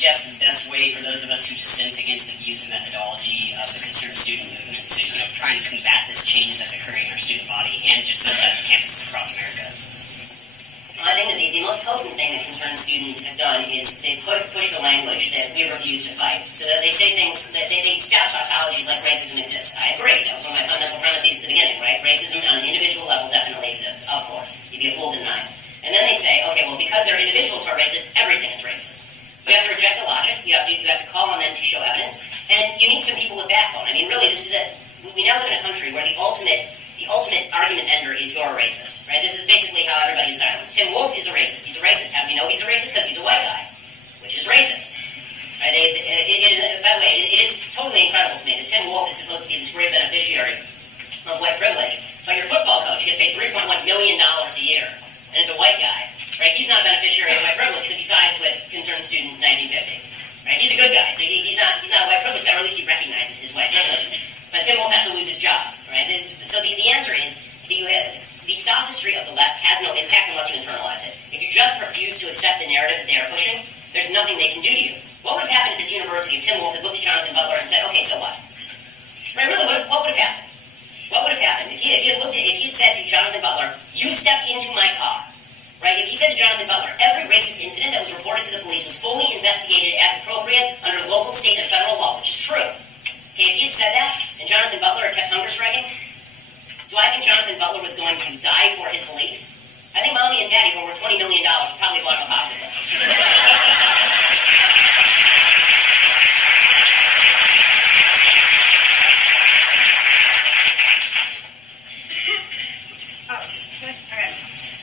suggest the best way for those of us who dissent against the views and methodology of the concerned student movement to trying to combat this change that's occurring in our student body and just campuses across America? Well, I think that the most potent thing that concerned students have done is they push the language that we refuse to fight. So they say things, that they spout tautologies like racism exists. I agree. That was one of my fundamental premises at the beginning, right? Racism on an individual level definitely exists, of course. You'd be a fool to deny it. And then they say, okay, well, because there are individuals who are racist, everything is racist. You have to reject the logic. You have to call on them to show evidence. And you need some people with backbone. I mean, really, this is we now live in a country where the ultimate argument ender is you're a racist, right? This is basically how everybody is silenced. Tim Wolf is a racist. He's a racist. How do we know he's a racist? Because he's a white guy, which is racist. Right? By the way, it is totally incredible to me that Tim Wolf is supposed to be this great beneficiary of white privilege, but your football coach gets paid $3.1 million a year, and is a white guy, right? He's not a beneficiary of white privilege because he sides with concerned student 1950, right? He's a good guy, so he's not a white privilege guy, or at least he recognizes his white privilege. But Tim Wolf has to lose his job, right? So the answer is the sophistry of the left has no impact unless you internalize it. If you just refuse to accept the narrative that they are pushing, there's nothing they can do to you. What would have happened at this university if Tim Wolf had looked at Jonathan Butler and said, okay, so what? Right, really, what would have happened? What would have happened? If he had said to Jonathan Butler, you stepped into my car, right? If he said to Jonathan Butler, every racist incident that was reported to the police was fully investigated as appropriate under local, state, and federal law, which is true. Okay, if he had said that, and Jonathan Butler had kept hunger striking, do I think Jonathan Butler was going to die for his beliefs? I think Mommy and Daddy, who were worth $20 million, probably bought him a popsicle.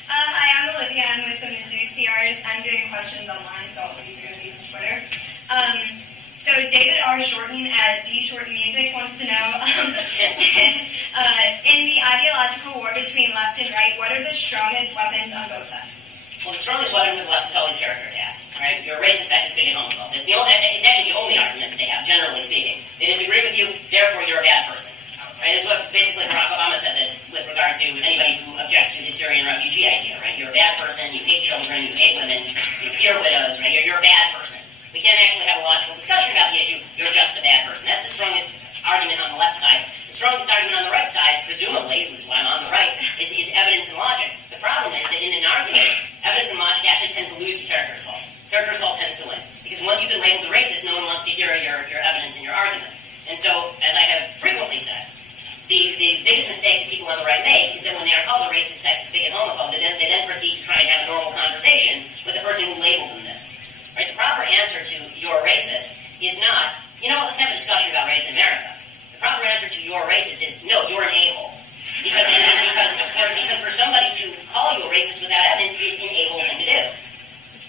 Hi, I'm Olivia. I'm with the Mizzou CRs. I'm doing questions online, so these are going to be from Twitter. So David R. Shorten at D. Shorten Music wants to know, in the ideological war between left and right, what are the strongest weapons on both sides? Well, the strongest weapon for the left is always character attacks, right? You're a racist, sexist, bigot, homophobe. It's actually the only argument that they have, generally speaking. They disagree with you, therefore you're a bad person. Right? This is what basically Barack Obama said this with regard to anybody who objects to the Syrian refugee idea, right? You're a bad person, you hate children, you hate women, you fear widows, right? You're a bad person. We can't actually have a logical discussion about the issue, you're just a bad person. That's the strongest argument on the left side. The strongest argument on the right side, presumably, which is why I'm on the right, is evidence and logic. The problem is that in an argument, evidence and logic actually tend to lose to character assault. Character assault tends to win. Because once you've been labeled a racist, no one wants to hear your evidence and your argument. And so, as I have frequently said, the biggest mistake that people on the right make is that when they are called a racist, sexist, bigot, homophobe, they then proceed to try and have a normal conversation with the person who labeled them this. Right? The proper answer to "you're racist" is not, you know what, let's have a discussion about race in America. The proper answer to "you're racist" is, no, you're an a-hole. Because for somebody to call you a racist without evidence is an a-hole thing to do.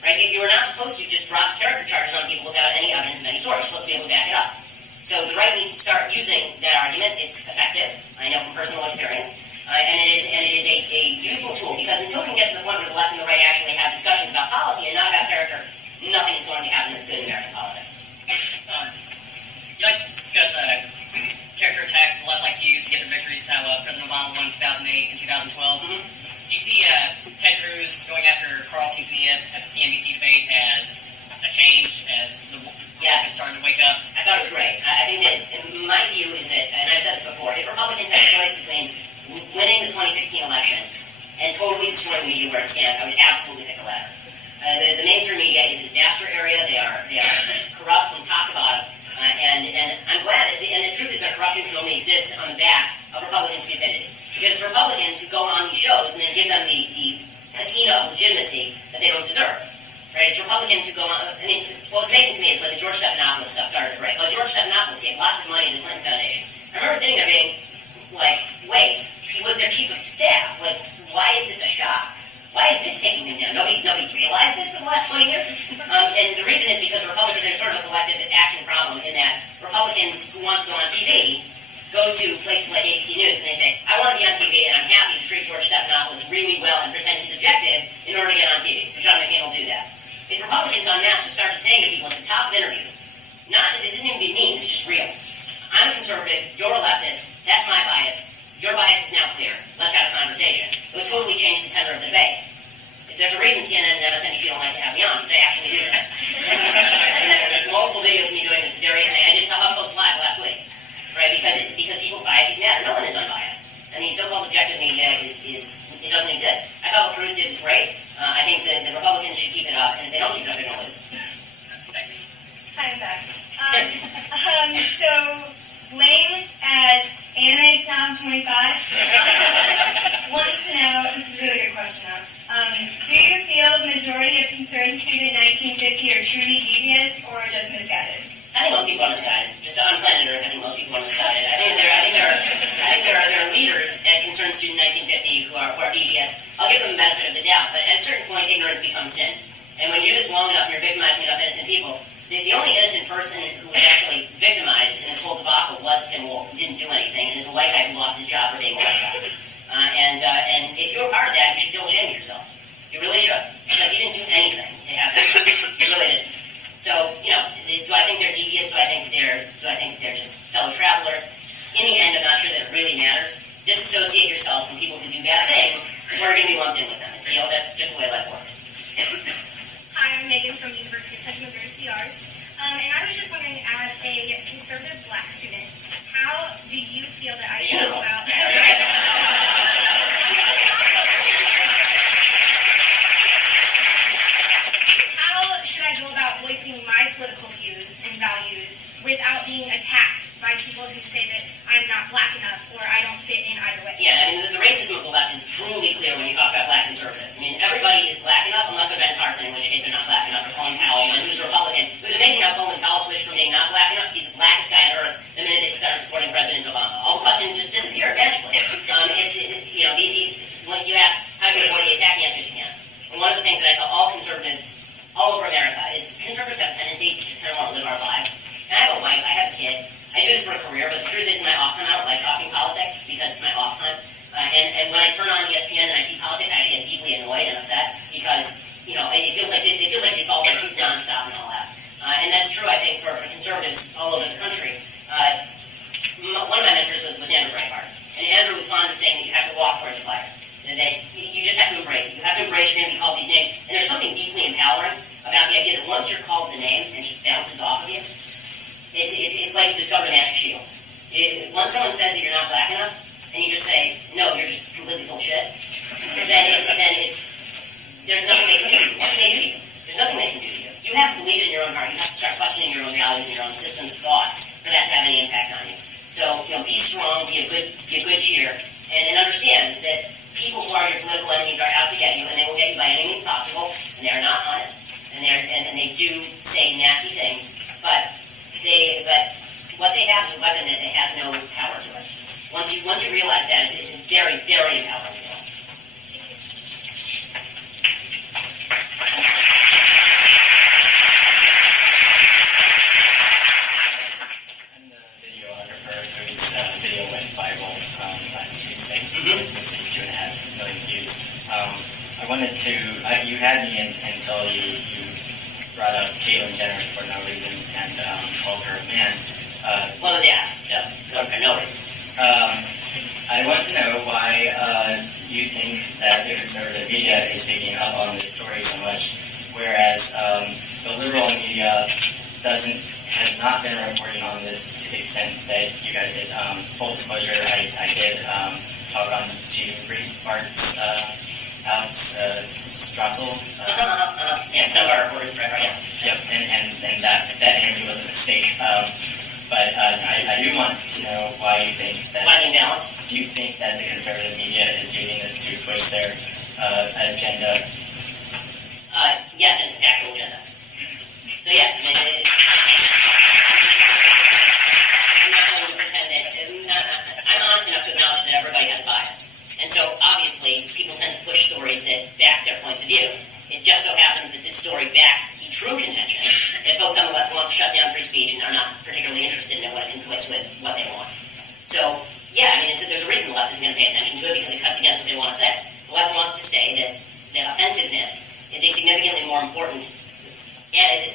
Right? You are not supposed to just drop character charges on people without any evidence of any sort. You're supposed to be able to back it up. So the right needs to start using that argument. It's effective, I know from personal experience, and it is a useful tool, because until we can get to the point where the left and the right actually have discussions about policy and not about character, nothing is going to happen that's good in American politics. You like to discuss character attack the left likes to use to get their victories, how President Obama won in 2008 and 2012. Mm-hmm. Do you see Ted Cruz going after Carl Quintanilla at the CNBC debate as a change, as the left is starting to wake up? I thought it was great. I think that my view is that, and I've said this before, if Republicans had a choice between winning the 2016 election and totally destroying the media where it stands, I would absolutely pick the latter. The mainstream media is a disaster area. They are corrupt from top to bottom. And I'm glad, and the truth is that corruption can only exist on the back of Republican stupidity. Because it's Republicans who go on these shows and then give them the patina of legitimacy that they don't deserve. Right? It's Republicans who go on, I mean, what's amazing to me is when the George Stephanopoulos stuff started to break. Like, George Stephanopoulos gave lots of money to the Clinton Foundation. I remember sitting there being like, wait, he was their chief of staff. Like, why is this a shock? Why is this taking him down? Nobody realized this for the last 20 years? And the reason is because Republicans, there's sort of a collective action problem in that Republicans who want to go on TV go to places like ABC News and they say, I want to be on TV and I'm happy to treat George Stephanopoulos really well and present his objective in order to get on TV. So John McCain will do that. If Republicans en masse just started saying to people at the top of interviews, this isn't even be mean, it's just real. I'm a conservative, you're a leftist, that's my bias, your bias is now clear, let's have a conversation. It would totally change the tenor of the debate. If there's a reason CNN and MSNBC don't like to have me on, because I actually do this. right? Because people's biases matter. No one is unbiased. And the so-called objective media it doesn't exist. I thought what Cruz did was great. I think the Republicans should keep it up, and if they don't keep it up, they're going to lose. Hi, I'm back. So, Blaine at Anime Snob 25 wants to know, this is a really good question though, do you feel the majority of concerned student 1950 are truly devious or just misguided? I think most people are misguided. Just on planet Earth, I think most people are misguided. I think there are leaders at Concerned Student 1950 who are devious. I'll give them the benefit of the doubt, but at a certain point, ignorance becomes sin. And when you do this long enough, you're victimizing enough innocent people. The only innocent person who was actually victimized in this whole debacle was Tim Wolf, who didn't do anything, and is a white guy who lost his job for being a white guy. And if you're a part of that, you should feel ashamed of yourself. You really should, because you didn't do anything to have that. You really didn't. So, do I think they're devious? Do I think they're just fellow travelers? In the end, I'm not sure that it really matters. Disassociate yourself from people who do bad things, or you're going to be lumped in with them. That's just the way life works. Hi, I'm Megan from the University of Central Missouri CRs. And I was just wondering, as a conservative black student, how do you feel that I should go about... How should I go about voicing my political views and values without being attacked by people who say that I'm not black enough or I don't fit in either way? Yeah, I mean, the racism of the left is truly clear when you talk about black conservatives. I mean, everybody is black enough, unless they're Ben Carson, in which case they're not black enough, or Colin Powell, and who's a Republican. It was amazing how Colin Powell switched from being not black enough to be the blackest guy on earth the minute they started supporting President Obama. All the questions just disappeared magically. When you ask how you avoid the attack, the answer is you can't. And one of the things that I tell all conservatives all over America is conservatives have a tendency to just kind of want to live our lives. And I have a wife, I have a kid. I do this for a career, but the truth is, in my off time, I don't like talking politics because it's my off time. And when I turn on ESPN and I see politics, I actually get deeply annoyed and upset because it feels like this all goes nonstop and all that. And that's true, I think, for conservatives all over the country. One of my mentors was Andrew Breitbart, and Andrew was fond of saying that you have to walk for it to fire. That you just have to embrace it. You have to embrace you're going to be called these names. And there's something deeply empowering about the idea that once you're called the name and it just bounces off of you, it's like you discovered a magic shield. Once someone says that you're not black enough, and you just say, no, you're just completely full of shit, then there's nothing they can do. What can they do to you? There's nothing they can do to you. You have to believe it in your own heart. You have to start questioning your own values and your own systems of thought for that to have any impact on you. So, be strong, be a good cheer, and understand that people who are your political enemies are out to get you, and they will get you by any means possible, and they are not honest, and they do say nasty things, but what they have is a weapon that has no power to it. Once you realize that, it's a very, very empowering feeling. I'm the videographer whose video went viral last Tuesday. It's missing 2.5 million views. I wanted to, you had me until you brought up Caitlyn Jenner for no reason and called her a man. Well, it was asked, so for no reason. I want to know why you think that the conservative media is picking up on this story so much, whereas the liberal media has not been reporting on this to the extent that you guys did. Full disclosure, I did talk on to Breitbart's Alex Strassel. Yeah, some of our reporters, right? Yeah. Yep, and that interview was a mistake. But I do want to know why you think that... Why the imbalance? Do you think that the conservative media is using this to push their agenda? Yes, it's an actual agenda. So yes, I mean, I'm not going to pretend that... I'm honest enough to acknowledge that everybody has bias. And so, obviously, people tend to push stories that back their points of view. It just so happens that this story backs the true contention that folks on the left want to shut down free speech and are not particularly interested in it when it conflicts with what they want. So, yeah, I mean, there's a reason the left isn't going to pay attention to it because it cuts against what they want to say. The left wants to say that offensiveness is a significantly more important,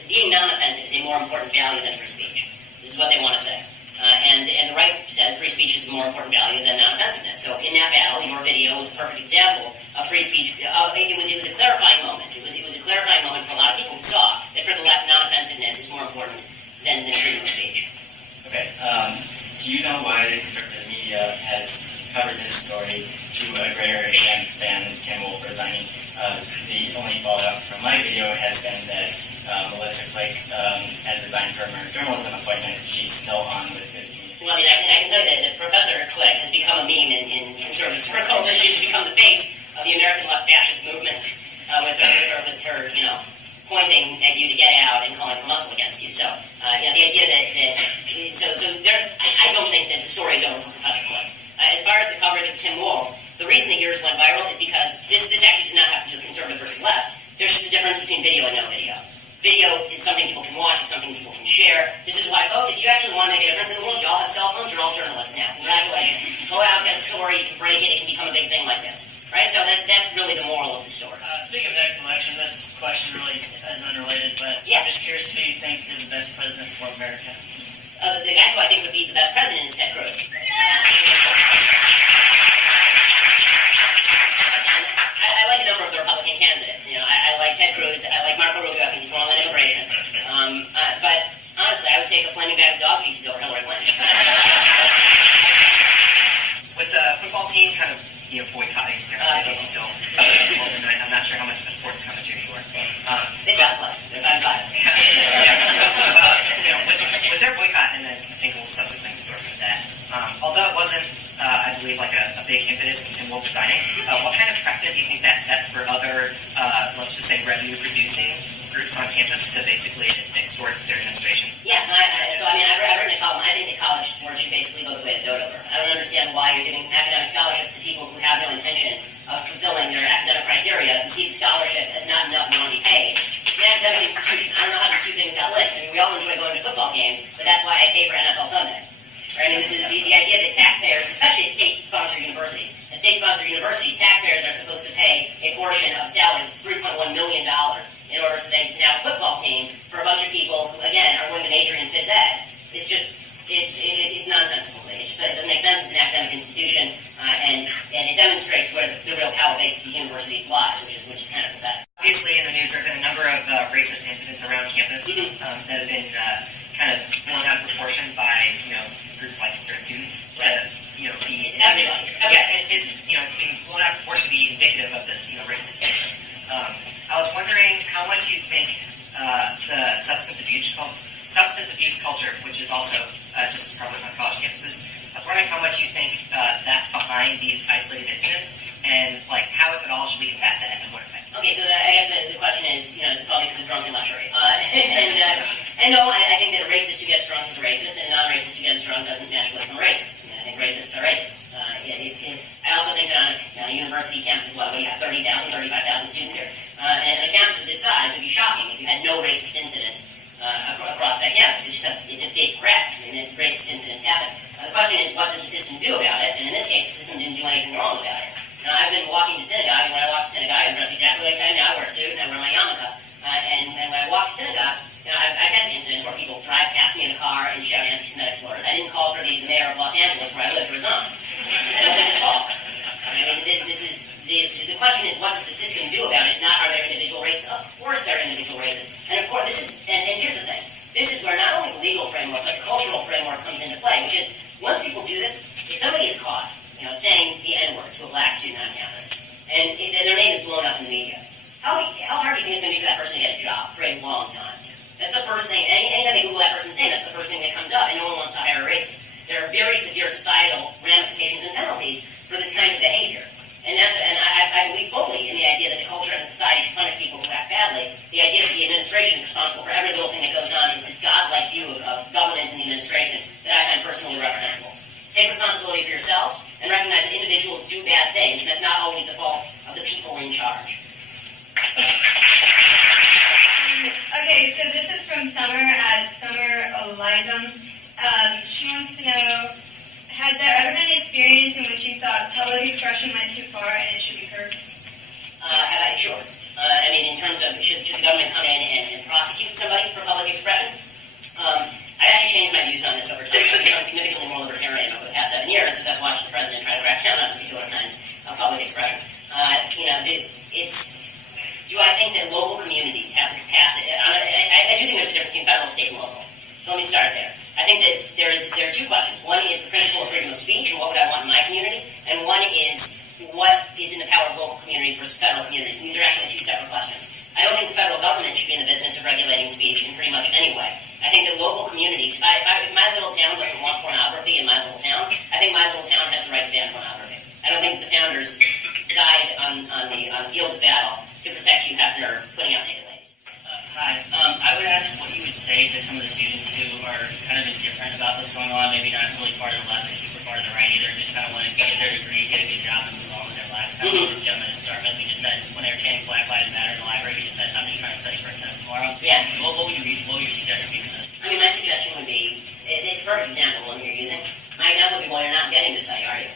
being non-offensive is a more important value than free speech. This is what they want to say. And the right says free speech is a more important value than non-offensiveness. So in that battle, your video was a perfect example of free speech. It was a clarifying moment. It was a clarifying moment for a lot of people who saw that for the left, non-offensiveness is more important than freedom of speech. Okay. do you know why the conservative media has covered this story to a greater extent than Tim Wolf resigning? The only fallout from my video has been that Melissa Click has resigned from her journalism appointment. She's still on with the community. Well, I mean, I can tell you that Professor Click has become a meme in conservative circles, and she's become the face of the American left fascist movement with her, pointing at you to get out and calling for muscle against you. So, the idea I don't think that the story is over for Professor Click. As far as the coverage of Tim Wolf, the reason that yours went viral is because this actually does not have to do with conservative versus left. There's just a difference between video and no video. Video is something people can watch, it's something people can share. This is why, folks, if you actually want to make a difference in the world, you all have cell phones, you're all journalists now. Congratulations. Go out, get a story, you can break it, it can become a big thing like this. Right? So that's really the moral of the story. Speaking of next election, this question really is unrelated, but Yeah. I'm just curious who you think is the best president for America? The guy who I think would be the best president is Ted Cruz. I like a number of the Republican candidates. I like Ted Cruz. I like Marco Rubio. I think he's wrong on immigration. But honestly, I would take a flaming bag of dog pieces over Hillary Clinton. With the football team kind of boycotting tickets until I'm not sure how much of a sports commentator you were. They sound like they're bad vibe. With their boycott and then I think a subsequent endorsement of that, although it wasn't, I believe, like a big impetus in Tim Wolf resigning, what kind of precedent do you think that sets for other, let's just say, revenue-producing groups on campus to basically extort their administration? Yeah, I've written a column. I think that college sports should basically go the way of dodo bird. I don't understand why you're giving academic scholarships to people who have no intention of fulfilling their academic criteria, who see the scholarship as not enough and want to be paid. It's an academic institution. I don't know how these two things got linked. I mean, we all enjoy going to football games, but that's why I pay for NFL Sunday. Right? I mean, this is the idea that taxpayers, especially at state-sponsored universities, taxpayers are supposed to pay a portion of salary. It's $3.1 million in order so they can have a football team for a bunch of people who, again, are going to major in phys ed. It's just, it's nonsensical. It doesn't make sense. It's an academic institution, and it demonstrates where the real power base of these universities lies, which is kind of pathetic. Obviously, in the news, there have been a number of racist incidents around campus that have been kind of blown out of proportion by groups like Concerned Student to be It's everybody. it's being blown out of proportion to be indicative of this racist system. I was wondering how much you think the substance abuse culture, which is also just prevalent on college campuses. I was wondering how much you think that's behind these isolated incidents, and how, if at all, should we combat that, and what effect? Okay, so I guess the question is, is this all because of drunken luxury? And no, I think that a racist who gets drunk is a racist, and a non-racist who gets drunk doesn't naturally become a racist. I think racists are racists. I also think that on a university campus, what do you have, 30,000, 35,000 students here? And a campus of this size would be shocking if you had no racist incidents across that campus. It's a big crap. I mean, racist incidents happen. The question is, what does the system do about it? And in this case, the system didn't do anything wrong about it. Now, I've been walking to synagogue, and when I walk to synagogue, I'm dressed exactly like I am now. I wear a suit, and I wear my yarmulke. And when I walk to synagogue, I've had incidents where people drive past me in a car and shout anti-Semitic slurs. I didn't call for the mayor of Los Angeles, where I live, to resign. That wasn't his fault. I mean, the question is, what does the system do about it? Not are there individual racists? Of course there are individual racists. And of course, and here's the thing. This is where not only the legal framework, but the cultural framework comes into play, which is, once people do this, if somebody is caught, saying the N-word to a black student on campus, and their name is blown up in the media, how hard do you think it's going to be for that person to get a job for a long time? That's the first thing. Anytime they Google that person's name, that's the first thing that comes up, and no one wants to hire a racist. There are very severe societal ramifications and penalties for this kind of behavior. And I believe fully in the idea that the culture and the society should punish people who act badly. The idea that the administration is responsible for every little thing that goes on is this godlike view of governance and the administration that I find personally reprehensible. Take responsibility for yourselves and recognize that individuals do bad things, and that's not always the fault of the people in charge. Okay, so this is from Summer at Summer Eliza. She wants to know, has there ever been an experience in which you thought public expression went too far and it should be curbed? Sure. I mean, in terms of should the government come in and prosecute somebody for public expression? I've actually changed my views on this over time. I've become significantly more libertarian over the past 7 years as I've watched the president try to crack down on particular kinds of public expression. Do I think that local communities have the capacity? I do think there's a difference between federal, state, and local. So let me start there. I think that there are two questions. One is the principle of freedom of speech and what would I want in my community, and one is what is in the power of local communities versus federal communities. And these are actually two separate questions. I don't think the federal government should be in the business of regulating speech in pretty much any way. I think that local communities, if my little town doesn't want pornography in my little town, I think my little town has the right to ban pornography. I don't think the founders died on the fields of battle to protect Hugh Hefner putting out naked ladies. Hi. I would ask what you would say to some of the students who are kind of indifferent about what's going on, maybe not really part of the left or super part of the right either, just kind of want to get their degree, get a good job, and move on with their lives. Kind of like the gentleman in Dartmouth who just said, when they were chanting Black Lives Matter in the library, he just said, I'm just trying to study for a test tomorrow. Yeah. What would your suggestion be for this? I mean, my suggestion would be, it's a perfect example one you're using. My example would be, well, you're not getting to study, are you?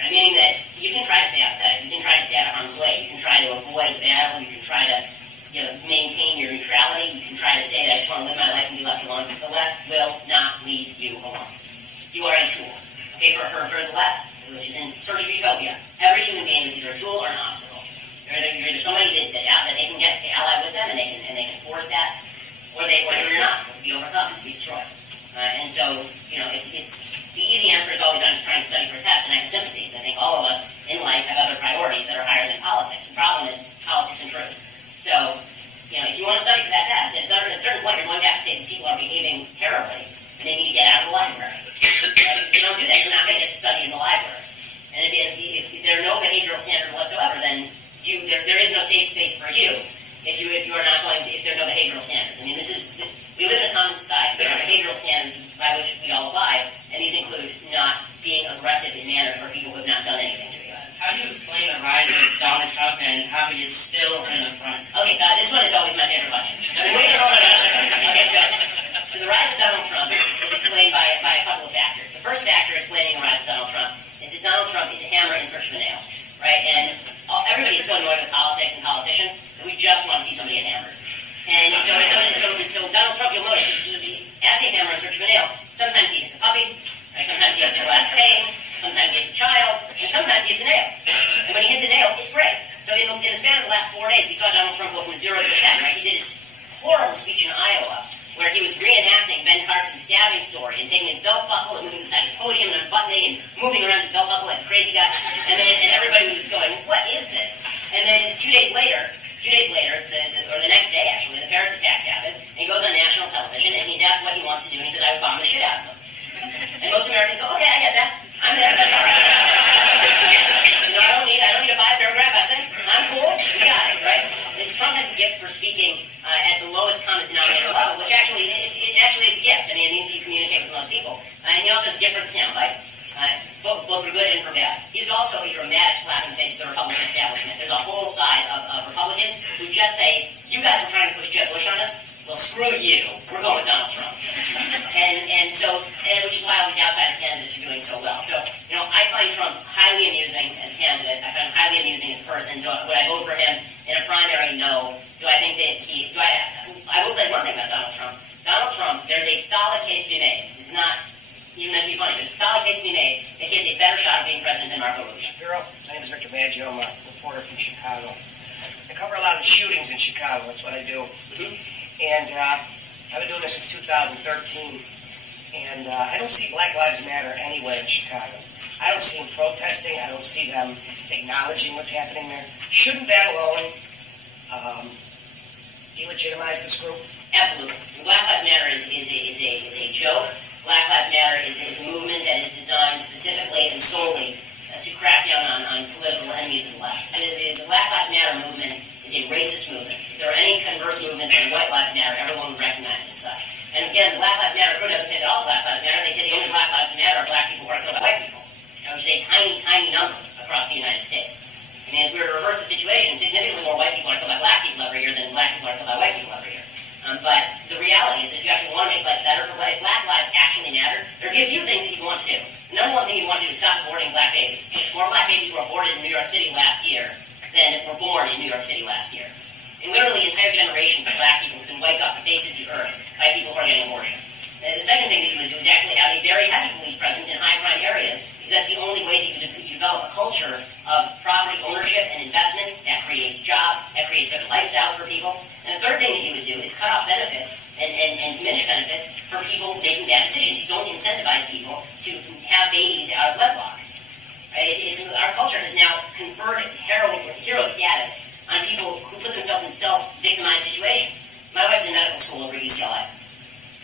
Right? Meaning that you can try to stay apathetic, you can try to stay out of harm's way, you can try to avoid the battle, you can try to maintain your neutrality, you can try to say that I just want to live my life and be left alone. The left will not leave you alone. You are a tool. Okay, for the left, which is in search of utopia, every human being is either a tool or an obstacle. You're either somebody that they can get to ally with them and they can force that, or you're an obstacle to be overcome, to be destroyed. And so, it's the easy answer is always I'm just trying to study for a test and I have sympathies. I think all of us in life have other priorities that are higher than politics. The problem is politics and truth. So, if you want to study for that test, at a certain point you're going to have to say these people are behaving terribly and they need to get out of the library. If you don't do that, you're not going to get to study in the library. And if there are no behavioral standard whatsoever, then there is no safe space for you if there are no behavioral standards. I mean, we live in a common society. There are behavioral standards by which we all abide, and these include not being aggressive in manner for people who have not done anything to you. How do you explain the rise of Donald Trump and how he is still in the front? Okay, so this one is always my favorite question. Okay, so the rise of Donald Trump is explained by a couple of factors. The first factor explaining the rise of Donald Trump is that Donald Trump is a hammer in search of a nail, right? And everybody is so annoyed with politics and politicians that we just want to see somebody get hammered. And so Donald Trump, you'll notice, he, as a hammer in search of a nail, sometimes he hits a puppy, right? Sometimes he hits a glass pane, sometimes he hits a child, and sometimes he hits a nail. And when he hits a nail, it's great. So in the span of the last 4 days, we saw Donald Trump go from 0 to 10, right? He did his horrible speech in Iowa, where he was reenacting Ben Carson's stabbing story and taking his belt buckle and moving inside the podium and unbuttoning and moving around his belt buckle like a crazy guy. And everybody was going, what is this? And then 2 days later, or the next day actually, the Paris attacks happened, and he goes on national television and he's asked what he wants to do, and he said, I would bomb the shit out of them. And most Americans go, okay, I get that. I'm there. All right. I don't need a 5-paragraph essay. I'm cool. We got it, right? And Trump has a gift for speaking at the lowest common denominator level, which actually is a gift. I mean, it means that you communicate with most people. And he also has a gift for the soundbite, both for good and for bad. He's also a dramatic slap in the face of the Republican establishment. There's a whole side of Republicans who just say, you guys were trying to push Jeb Bush on us. Well, screw you. We're going with Donald Trump. and which is why all these outsider candidates are doing so well. So, I find Trump highly amusing as a candidate. I find him highly amusing as a person. So would I vote for him in a primary? No. Do I think that I will say one thing about Donald Trump. Donald Trump, there's a solid case to be made. It's not even meant to be funny. There's a solid case to be made that he has a better shot of being president than Marco Rubio. Shapiro, my name is Victor Maggio. I'm a reporter from Chicago. I cover a lot of shootings in Chicago. That's what I do. And I've been doing this since 2013, and I don't see Black Lives Matter anywhere in Chicago. I don't see them protesting. I don't see them acknowledging what's happening there. Shouldn't that alone delegitimize this group? Absolutely. Black Lives Matter is a joke. Black Lives Matter is a movement that is designed specifically and solely to crack down on political enemies of the left. The Black Lives Matter movement is a racist movement. If there are any converse movements in White Lives Matter, everyone would recognize it as such. And again, Black Lives Matter crew doesn't say that all Black Lives Matter. They say the only Black Lives Matter are black people who are killed by white people, which is a tiny, tiny number across the United States. I mean, if we were to reverse the situation, significantly more white people are killed by black people every year than black people are killed by white people every year. But the reality is, if you actually want to make life better for black lives actually matter, there'd be a few things that you'd want to do. The number one thing you'd want to do is stop aborting black babies. More black babies were aborted in New York City last year than were born in New York City last year. And literally entire generations of black people have been wiped off the face of the earth by people who are getting abortions. The second thing that you would do is actually have a very heavy police presence in high crime areas, because that's the only way that you develop a culture of property ownership and investment that creates jobs, that creates better lifestyles for people. And the third thing that you would do is cut off benefits and diminish benefits for people making bad decisions. You don't incentivize people to have babies out of wedlock. Right? Our culture has now conferred hero status on people who put themselves in self-victimized situations. My wife's in medical school over at UCLA,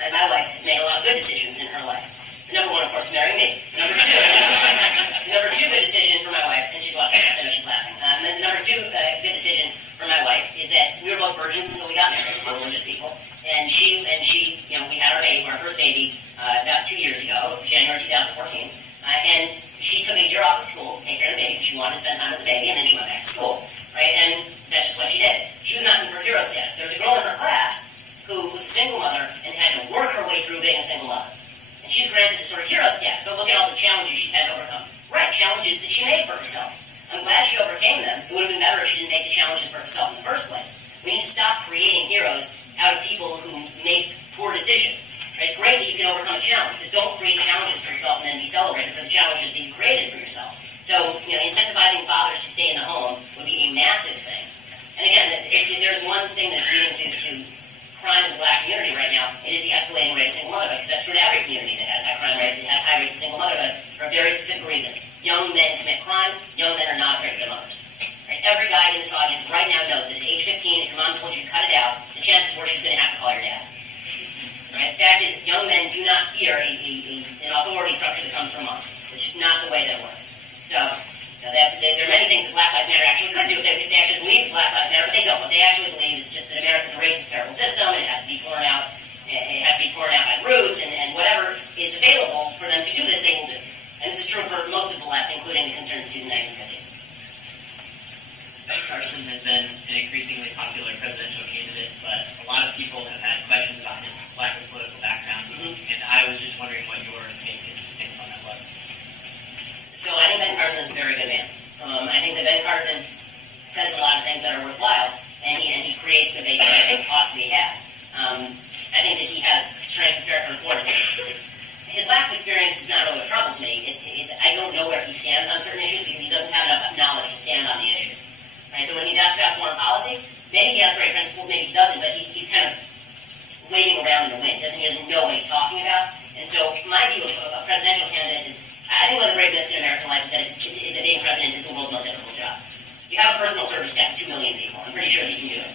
and my wife has made a lot of good decisions in her life. The number one, of course, is marrying me. The number two good decision for my wife, and she's watching this, I know she's laughing. The number two good decision for my wife is that we were both virgins until we got married. We're religious people. And she, we had our first baby, about 2 years ago, January 2014. And she took a year off of school to take care of the baby because she wanted to spend time with the baby, and then she went back to school. Right? And that's just what she did. She was not in for hero status. There was a girl in her class who was a single mother and had to work her way through being a single mother. And she's granted this sort of hero status. So look at all the challenges she's had to overcome. Right, challenges that she made for herself. I'm glad she overcame them. It would have been better if she didn't make the challenges for herself in the first place. We need to stop creating heroes out of people who make poor decisions. Right? It's great that you can overcome a challenge, but don't create challenges for yourself and then be celebrated for the challenges that you created for yourself. So, incentivizing fathers to stay in the home would be a massive thing. And again, if there's one thing that's leading to crime in the black community right now, it is the escalating rate of single motherhood, because that's true to every community that has high crime rates and has high rates of single motherhood for a very specific reason. Young men commit crimes, young men are not afraid of their mothers. Right? Every guy in this audience right now knows that at age 15, if your mom told you to cut it out, the chances were she's going to have to call your dad. Right? The fact is, young men do not fear an authority structure that comes from mom. It's just not the way that it works. So, there are many things that Black Lives Matter actually could do if they actually believe Black Lives Matter, but they don't. What they actually believe is just that America's a racist, terrible system, and it has to be torn out. It has to be torn out by the roots, and whatever is available for them to do this, they will do. And this is true for most of the left, including the Concerned Student 1950. Ben Carson has been an increasingly popular presidential candidate, but a lot of people have had questions about his lack of political background, and I was just wondering what your take and stance on that was. So I think Ben Carson is a very good man. I think that Ben Carson says a lot of things that are worthwhile, and he creates debates that I think ought to be had. I think that he has strength of character and fortitude. His lack of experience is not really what troubles me. I don't know where he stands on certain issues because he doesn't have enough knowledge to stand on the issue. Right? So when he's asked about foreign policy, maybe he has the right principles, maybe he doesn't, but he's kind of waving around in the wind. He doesn't know what he's talking about. And so my view of presidential candidates is, I think one of the great myths in American life is that being president is the world's most difficult job. You have a personal service staff of 2 million people. I'm pretty sure that you can do it.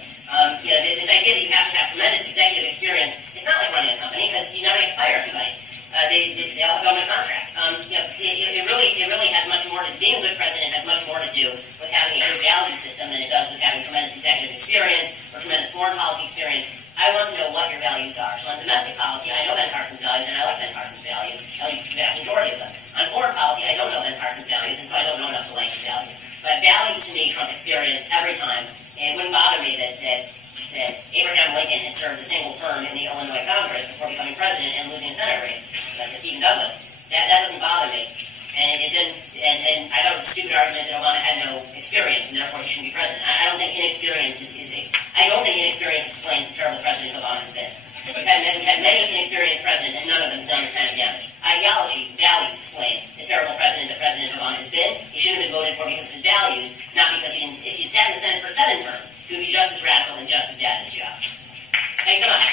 This idea that you have to have tremendous executive experience, it's not like running a company because you never get to fire everybody. They all have government contracts. It really has much more, being a good president has much more to do with having a good value system than it does with having tremendous executive experience or tremendous foreign policy experience. I want to know what your values are. So on domestic policy, I know Ben Carson's values, and I like Ben Carson's values, at least the vast majority of them. On foreign policy, I don't know Ben Carson's values, and so I don't know enough to like his values. But values to me trump experience every time, and it wouldn't bother me that Abraham Lincoln had served a single term in the Illinois Congress before becoming president and losing a Senate race to Stephen Douglas. That doesn't bother me. And it didn't. And I thought it was a stupid argument that Obama had no experience and therefore he shouldn't be president. I don't think inexperience I don't think inexperience explains the terrible president Obama has been. We've had many inexperienced presidents and none of them have done this kind of damage. Ideology, values explain the terrible president that President Obama has been. He shouldn't have been voted for because of his values, not because he didn't. If he'd sat in the Senate for 7 terms, he would be just as radical and just as bad at his job. Thanks so much.